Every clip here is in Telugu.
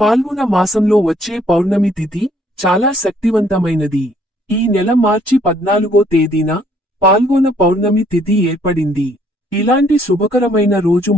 ఫాల్గుణ మాసంలో వచ్చే పౌర్ణమి తిథి చాలా శక్తివంతమైనది. ఈ నెల మార్చి 14వ తేదీన పాల్గొన పౌర్ణమి తిథి ఏర్పడింది. ఇలాంటి శుభకరమైన రోజు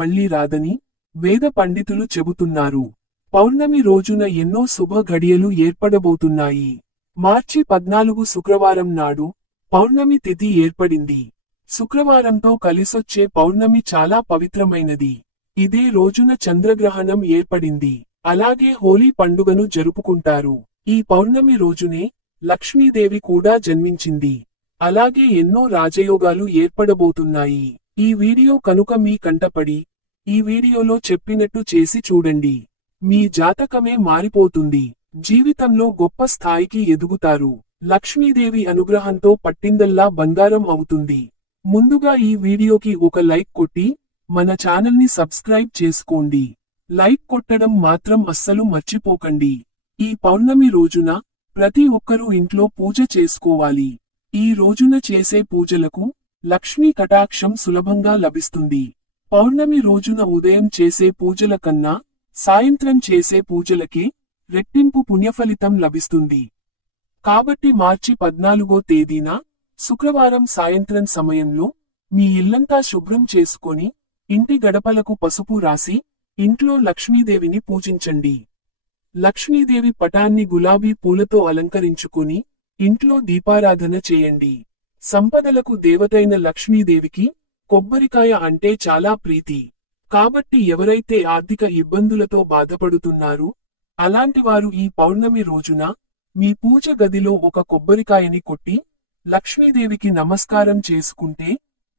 మళ్ళీ రాదని వేద పండితులు చెబుతున్నారు. పౌర్ణమి రోజున ఎన్నో శుభ ఘడియలు ఏర్పడబోతున్నాయి. మార్చి 14 శుక్రవారం నాడు పౌర్ణమి తిథి ఏర్పడింది. శుక్రవారంతో కలిసొచ్చే పౌర్ణమి చాలా పవిత్రమైనది. ఇదే రోజున చంద్రగ్రహణం ఏర్పడింది. అలాగే హోలీ పండుగను జరుపుకుంటారు. ఈ పౌర్ణమి రోజునే లక్ష్మీదేవి కూడా జన్మించింది. అలాగే ఎన్నో రాజయోగాలు ఏర్పడబోతున్నాయి. ఈ వీడియో కనుక మీ కంటపడి ఈ వీడియోలో చెప్పినట్టు చేసి చూడండి. మీ జాతకమే మారిపోతుంది. జీవితంలో గొప్ప స్థాయికి ఎదుగుతారు. లక్ష్మీదేవి అనుగ్రహంతో పట్టిందల్లా బంగారం అవుతుంది. ముందుగా ఈ వీడియోకి ఒక లైక్ కొట్టి మన ఛానల్ని సబ్స్క్రైబ్ చేసుకోండి. లైక్ కొట్టడం మాత్రం అస్సలు మర్చిపోకండి. ఈ పౌర్ణమి రోజున ప్రతి ఒక్కరూ ఇంట్లో పూజ చేసుకోవాలి. ఈ రోజున చేసే పూజలకు లక్ష్మీ కటాక్షం సులభంగా లభిస్తుంది. పౌర్ణమి రోజున ఉదయం చేసే పూజల కన్నా సాయంత్రం చేసే పూజలకి రెట్టింపు పుణ్యఫలితం లభిస్తుంది. కాబట్టి మార్చి 14వ తేదీన శుక్రవారం సాయంత్రం సమయంలో మీ ఇల్లంతా శుభ్రం చేసుకొని ఇంటి గడపలకు పసుపు రాసి ఇంట్లో లక్ష్మీదేవిని పూజించండి. లక్ష్మీదేవి పటాన్ని గులాబీ పూలతో అలంకరించుకుని ఇంట్లో దీపారాధన చేయండి. సంపదలకు దేవతైన లక్ష్మీదేవికి కొబ్బరికాయ అంటే చాలా ప్రీతి. కాబట్టి ఎవరైతే ఆర్థిక ఇబ్బందులతో బాధపడుతున్నారో అలాంటి వారు ఈ పౌర్ణమి రోజున మీ పూజ గదిలో ఒక కొబ్బరికాయని కొట్టి లక్ష్మీదేవికి నమస్కారం చేసుకుంటే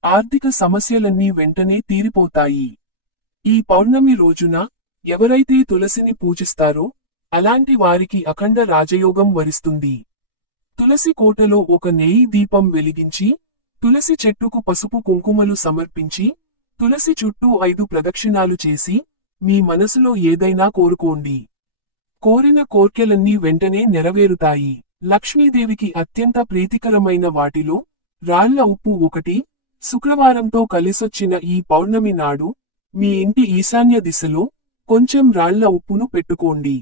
ఆర్థిక సమస్యలన్నీ వెంటనే తీరిపోతాయి. ఈ పౌర్ణమి రోజున ఎవరైతే తులసిని పూజిస్తారో అలాంటి వారికి అఖండ రాజయోగం వరిస్తుంది. తులసి కోటలో ఒక నెయ్యి దీపం వెలిగించి తులసి చెట్టుకు పసుపు కుంకుమలు సమర్పించి తులసి చుట్టూ 5 ప్రదక్షిణాలు చేసి మీ మనసులో ఏదైనా కోరుకోండి. కోరిన కోర్కెలన్నీ వెంటనే నెరవేరుతాయి. లక్ష్మీదేవికి అత్యంత ప్రీతికరమైన వాటిలో రాళ్ల ఉప్పు ఒకటి. శుక్రవారంతో కలిసొచ్చిన ఈ పౌర్ణమి నాడు మీ ఇంటి ఈశాన్య దిశలో కొంచెం రాళ్ల ఉప్పును పెట్టుకోండి.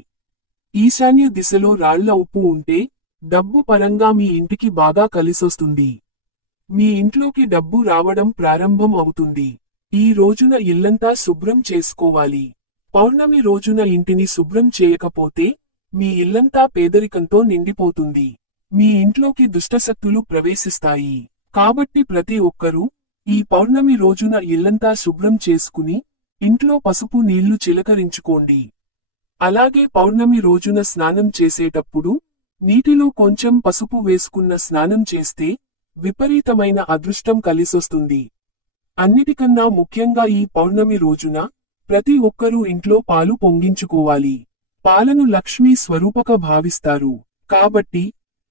ఈశాన్య దిశలో రాళ్ల ఉప్పు ఉంటే డబ్బు పరంగా మీ ఇంటికి బాగా కలిసొస్తుంది. మీ ఇంట్లోకి డబ్బు రావడం ప్రారంభం అవుతుంది. ఈ రోజున ఇల్లంతా శుభ్రం చేసుకోవాలి. పౌర్ణమి రోజున ఇంటిని శుభ్రం చేయకపోతే మీ ఇల్లంతా పేదరికంతో నిండిపోతుంది. మీ ఇంట్లోకి దుష్టశక్తులు ప్రవేశిస్తాయి. కాబట్టి ప్రతి ఒక్కరూ ఈ పౌర్ణమి రోజున ఇల్లంతా శుభ్రం చేసుకుని ఇంట్లో పసుపు నీళ్లు చిలకరించుకోండి. అలాగే పౌర్ణమి రోజున స్నానం చేసేటప్పుడు నీటిలో కొంచెం పసుపు వేసుకున్న స్నానం చేస్తే విపరీతమైన అదృష్టం కలిసొస్తుంది. అన్నిటికన్నా ముఖ్యంగా ఈ పౌర్ణమి రోజున ప్రతి ఒక్కరూ ఇంట్లో పాలు పొంగించుకోవాలి. పాలను లక్ష్మీ స్వరూపక భావిస్తారు. కాబట్టి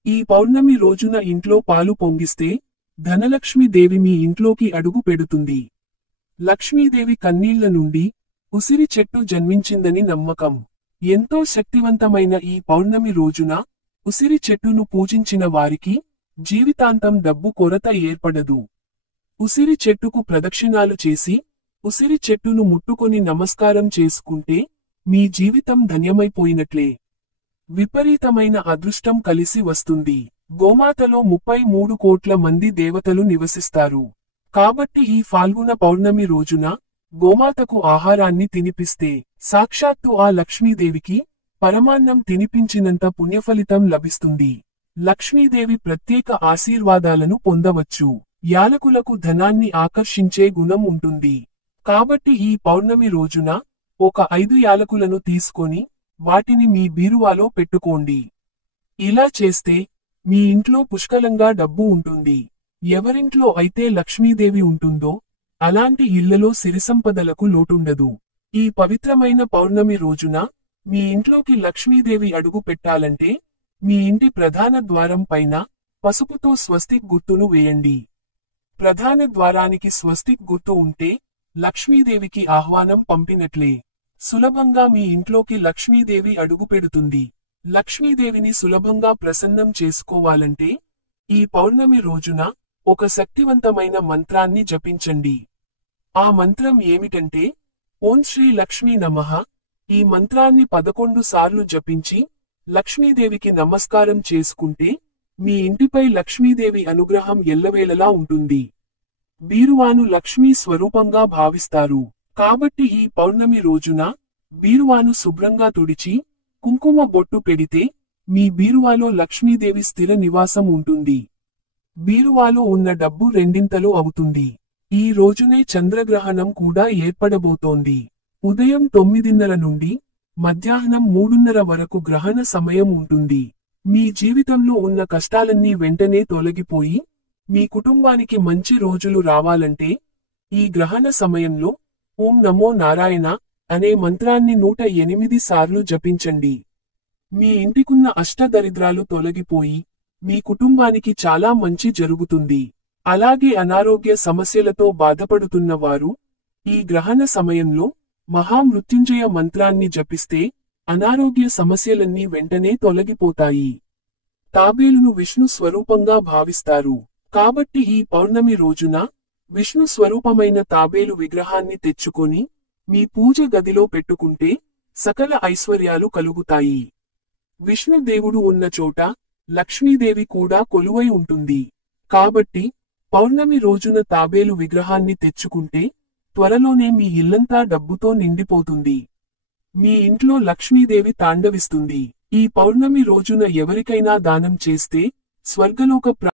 ఈ పౌర్ణమి రోజున ఇంట్లో పాలు పొంగిస్తే ధనలక్ష్మీదేవి మీ ఇంట్లోకి అడుగు పెడుతుంది. లక్ష్మీదేవి కన్నీళ్ల నుండి ఉసిరి చెట్టు జన్మించిందని నమ్మకం. ఎంతో శక్తివంతమైన ఈ పౌర్ణమి రోజున ఉసిరి చెట్టును పూజించిన వారికి జీవితాంతం డబ్బు కొరత ఏర్పడదు. ఉసిరి చెట్టుకు ప్రదక్షిణాలు చేసి ఉసిరి చెట్టును ముట్టుకొని నమస్కారం చేసుకుంటే మీ జీవితం ధన్యమైపోయినట్లే. విపరీతమైన అదృష్టం కలిసి వస్తుంది. గోమాతలో 33 కోట్ల మంది దేవతలు నివసిస్తారు. కాబట్టి ఈ ఫాల్గుణ పౌర్ణమి రోజున గోమాతకు ఆహారాన్ని తినిపిస్తే సాక్షాత్తు ఆ లక్ష్మీదేవికి పరమాన్నం తినిపించినంత పుణ్యఫలితం లభిస్తుంది. లక్ష్మీదేవి ప్రత్యేక ఆశీర్వాదాలను పొందవచ్చు. యాలకులకు ధనాన్ని ఆకర్షించే గుణం ఉంటుంది. కాబట్టి ఈ పౌర్ణమి రోజున ఒక 5 యాలకులను తీసుకొని వాటిని మీ బీరువాలో పెట్టుకోండి. ఇలా చేస్తే మీ ఇంట్లో పుష్కలంగా డబ్బు ఉంటుంది. ఎవరింట్లో అయితే లక్ష్మీదేవి ఉంటుందో అలాంటి ఇళ్లలో సిరిసంపదలకు లోటుండదు. ఈ పవిత్రమైన పౌర్ణమి రోజున మీ ఇంట్లోకి లక్ష్మీదేవి అడుగు పెట్టాలంటే మీ ఇంటి ప్రధాన ద్వారం పైన పసుపుతో స్వస్తిక్ గుర్తును వేయండి. ప్రధాన ద్వారానికి స్వస్తిక్ గుర్తు ఉంటే లక్ష్మీదేవికి ఆహ్వానం పంపినట్లే. సులభంగా మీ ఇంట్లోకి లక్ష్మీదేవి అడుగుపెడుతుంది. లక్ష్మీదేవిని సులభంగా ప్రసన్నం చేసుకోవాలంటే ఈ పౌర్ణమి రోజున ఒక శక్తివంతమైన మంత్రాన్ని జపించండి. ఆ మంత్రం ఏమిటంటే ఓం శ్రీ లక్ష్మీ నమః, ఈ మంత్రాన్ని 11 సార్లు జపించి లక్ష్మీదేవికి నమస్కారం చేసుకుంటే మీ ఇంటిపై లక్ష్మీదేవి అనుగ్రహం ఎల్లవేళలా ఉంటుంది. బీరువాను లక్ష్మీ స్వరూపంగా భావిస్తారు. కాబట్టి ఈ పౌర్ణమి రోజున బీరువాను శుభ్రంగా తుడిచి కుంకుమ బొట్టు పెడితే మీ బీరువాలో లక్ష్మీదేవి స్థిర నివాసం ఉంటుంది. బీరువాలో ఉన్న డబ్బు రెండింతలు అవుతుంది. ఈ రోజునే చంద్రగ్రహణం కూడా ఏర్పడబోతోంది. ఉదయం 9:30 నుండి మధ్యాహ్నం 3:30 వరకు గ్రహణ సమయం ఉంటుంది. మీ జీవితంలో ఉన్న కష్టాలన్నీ వెంటనే తొలగిపోయి మీ కుటుంబానికి మంచి రోజులు రావాలంటే ఈ గ్రహణ సమయంలో ఓం నమో నారాయణ అనే మంత్రాన్ని 108 సార్లు జపించండి. మీ ఇంటికున్న అష్టదరిద్రాలు తొలగిపోయి మీ కుటుంబానికి చాలా మంచి జరుగుతుంది. అలాగే అనారోగ్య సమస్యలతో బాధపడుతున్న వారు ఈ గ్రహణ సమయంలో మహామృత్యుంజయ మంత్రాన్ని జపిస్తే అనారోగ్య సమస్యలన్నీ వెంటనే తొలగిపోతాయి. తాబేలును విష్ణు స్వరూపంగా భావిస్తారు. కాబట్టి ఈ పౌర్ణమి రోజున విష్ణు స్వరూపమైన తాబేలు విగ్రహాన్ని తెచ్చుకొని మీ పూజ గదిలో పెట్టుకుంటే సకల ఐశ్వర్యాలు కలుగుతాయి. విష్ణుదేవుడు ఉన్న చోట లక్ష్మీదేవి కూడా కొలువై ఉంటుంది. కాబట్టి పౌర్ణమి రోజున తాబేలు విగ్రహాన్ని తెచ్చుకుంటే త్వరలోనే మీ ఇల్లంతా డబ్బుతో నిండిపోతుంది. మీ ఇంట్లో లక్ష్మీదేవి తాండవిస్తుంది. ఈ పౌర్ణమి రోజున ఎవరికైనా దానం చేస్తే స్వర్గలోక